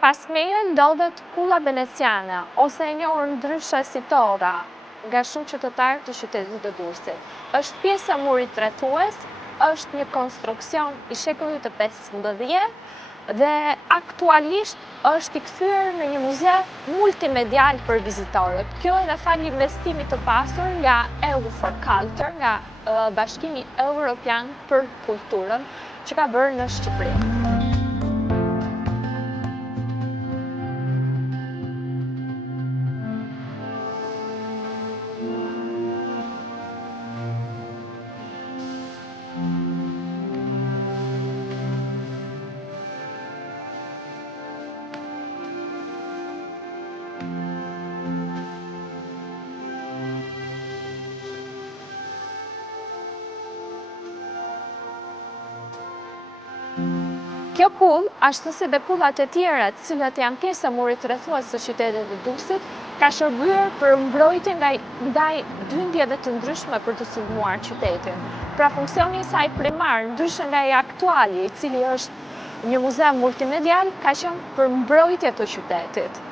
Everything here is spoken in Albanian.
Pas meje ndodhet kulla veneciane, ose e njohur ndryshe si Tora, nga shumë qytetarë të qytetit të Durrësit. Është pjesa e murit trethues, është një konstruksion i shekullit të 15 dhe aktualisht është i kthyer në një muze multimedial për vizitorët. Kjo edhe fal investimit të pasur nga EU for Culture, nga Bashkimi Evropian për Kulturën, që ka bërë në Shqipëri. Kjo pull, ashtu si dhe pullat e tjera të cilat janë pjesë e murit rrethues të qytetit të Durrësit, ka shërbyer për mbrojtje ndaj dyndjeve të ndryshme për të sulmuar qytetin. Pra funksioni i saj primar, ndryshe nga ai aktuali, i cili është një muze multimedial, ka qenë për mbrojtje të qytetit.